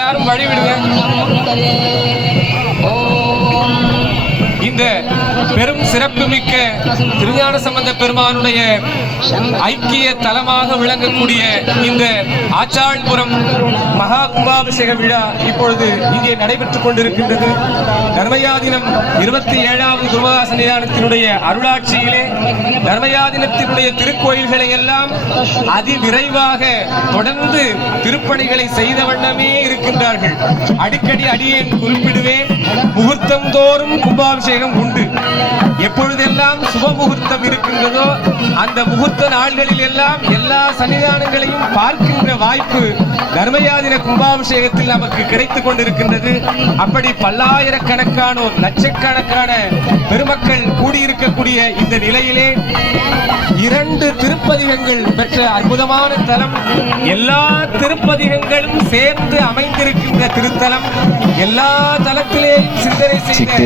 யாரும் வழி விடுங்க. இந்த பெரும் சிறப்புமிக்க திருஞான சம்பந்த பெருமானுடைய ஐக்கிய தலமாக விளங்கக்கூடிய இந்த ஆச்சாள்புரம் மகா கும்பாபிஷேக விழா இப்பொழுது இங்கே நடைபெற்றுக் கொண்டிருக்கின்றது. தர்மயாதினம் 27வது துர்வா சன்னிதானத்தினுடைய அருளாட்சியிலே தர்மயாதினத்தினுடைய திருக்கோயில்களை எல்லாம் அதிவிரைவாக தொடர்ந்து திருப்பணிகளை செய்த வண்ணமே இருக்கின்றார்கள். அடிக்கடி அடியேன் குறிப்பிடுவேன், முகூர்த்தம் தோறும் கும்பாபிஷேகம் உண்டு. எப்பொழுதெல்லாம் சுப முகூர்த்தம் இருக்கின்றதோ அந்த முகூர்த்த நாள்களில் எல்லாம் எல்லா சன்னிதானங்களையும் பார்க்கின்ற வாய்ப்பு தர்மயாதின கும்பாபிஷேகத்தில் நமக்கு கிடைத்துக் கொண்டிருக்கின்றது. அப்படி பல்லாயிரக்கணக்கானோர், லட்சக்கணக்கான பெருமக்கள் கூடியிருக்கக்கூடிய இந்த நிலையிலே 2 திருப்பதிகங்கள் பெற்ற அற்புதமான தலம், எல்லா திருப்பதிகங்களும் சேர்ந்து அமைந்திருக்கின்ற திருத்தலம், எல்லா தலத்திலேயும் சிந்தனை செய்த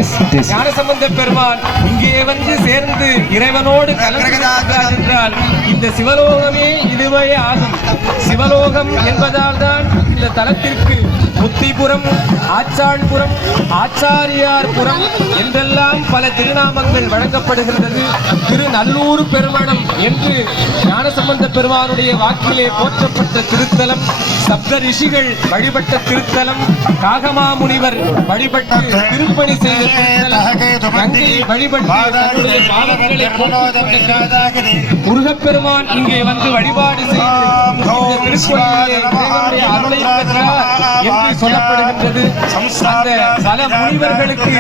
ஞானசம்பந்த பெருமான் இங்கே வந்து சேர்ந்து இறைவனோடு கலந்திருக்கிறார் என்றால் இந்த சிவலோகமே இதுவே ஆகும். சிவலோகம் என்பதால் தான் இந்த தலத்திற்கு முத்திபுரம், ஆச்சாள்புரம், ஆச்சாரியார்புரம் என்றெல்லாம் பல திருநாமங்கள் வழங்கப்படுகிறது. திருநல்லூர் பெருமணம் என்று ஞானசம்பந்த பெருமானுடைய வாக்கிலே போற்றப்பட்ட திருத்தலம், சப்த ரிஷிகள் வழிபட்ட திருத்தலம், காகமாமுனிவர் வழிபட்டு திருப்பணி செய்த திருத்தலம், கங்கை வழிபட்டு முருகப்பெருமான் இங்கே வந்து வழிபாடு செய்து அருளை பெற்றார் என்று சொல்லப்படுகின்றது. அந்த பல முனிவர்களுக்கு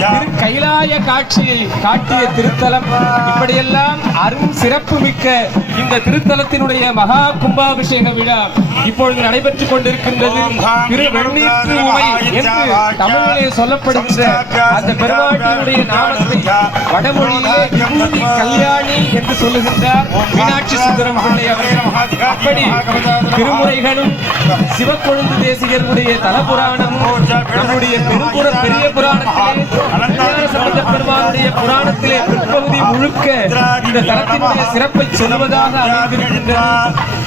திரு கைலாய காட்சியை காட்டிய திருத்தலம். இப்படியெல்லாம் அரும் சிறப்பு மிக்க இந்த திருத்தலத்தினுடைய மகா கும்பாபிஷேக விழா இப்பொழுது நடைபெற்றுக் கொண்டிருக்கின்றது. திரு வெண்ணீற்று உமை என்று தமிழிலே சொல்லப்படுகின்ற அந்த பெருமாட்டினுடைய நாமத்தை வடமொழியிலே விபூதி கல்யாணி என்று சொல்லுகின்றார் மீனாட்சி சுந்தரம் பிள்ளை அவர்கள். அப்படி திருமுறைகளும் சிவக்கொழுந்து தேசிகருடைய தலபுராணமும் நம்முடைய பெரிய புராணத்திலே சம்பந்த பெருமானுடைய புராணத்திலே பிற்பகுதி முழுக்க இந்த தலத்தினுடைய சிறப்பை சொல்வதாக அமைந்திருக்கின்றது.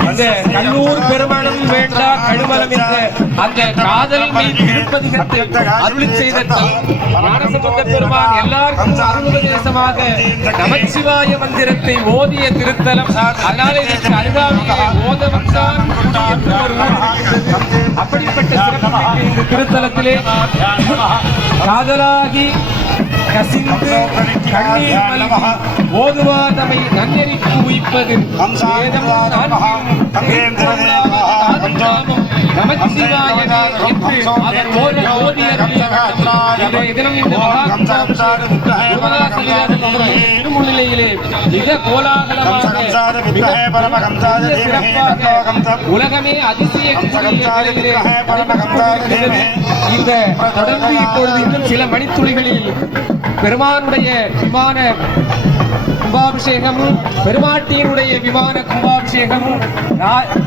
இந்த கல்லூர் பெருமானம் வேண்டா கழுமலம் என்ற அந்த காதல் மெய் திருப்பதிகத்தை அருளி செய்த ஞானசம்பந்த பெருமான் எல்லாருக்கும் அருளுபதேசமாக நமச்சிவாய மந்திரத்தை ஓதிய திருத்தலம். அதனால இதற்கு அருகாமையிலே ஓதவன்தான் அப்படிப்பட்ட சிறப்பு இந்த திருத்தலத்திலே காதலாகி கசிந்து கண்ணீர் மல்கி ஓதுவாதமை நன்னெறிக்கு உயிப்பது நமச்சிவாயனே என்று அவர் ஓதிய தினம் இந்த திருமுன்னிலையிலே மிக கோலாகலமாக உலகமே அதிசய இந்த தொடர்ந்து இப்பொழுது இன்னும் சில மணித்துளிகளில் பெருமானுடைய விமான கும்பாபிஷேகமும், பெருமாட்டியினுடைய விமான கும்பாபிஷேகமும்,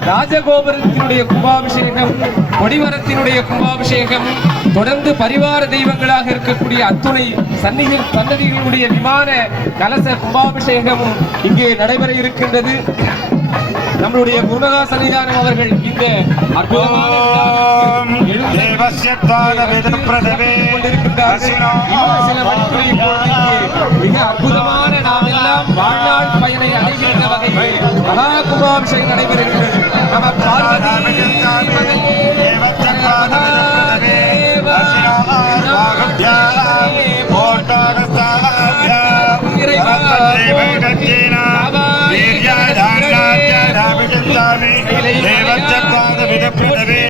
ராஜகோபுரத்தினுடைய கும்பாபிஷேகமும், கொடிமரத்தினுடைய கும்பாபிஷேகமும், தொடர்ந்து பரிவார தெய்வங்களாக இருக்கக்கூடிய அத்துணை சன்னதிகளுடைய விமான கலச கும்பாபிஷேகமும் இங்கே நடைபெற இருக்கின்றது. நம்மளுடைய குருமகா சன்னிதானம் அவர்கள் இந்த அற்புதமான மிக அற்புதமான நாம் எல்லாம் வாழ்நாள் பயனை அடைகின்ற வகையில் மகா கும்பாபிஷேகம் நடைபெறுகிறது. நம்ம பார்வதி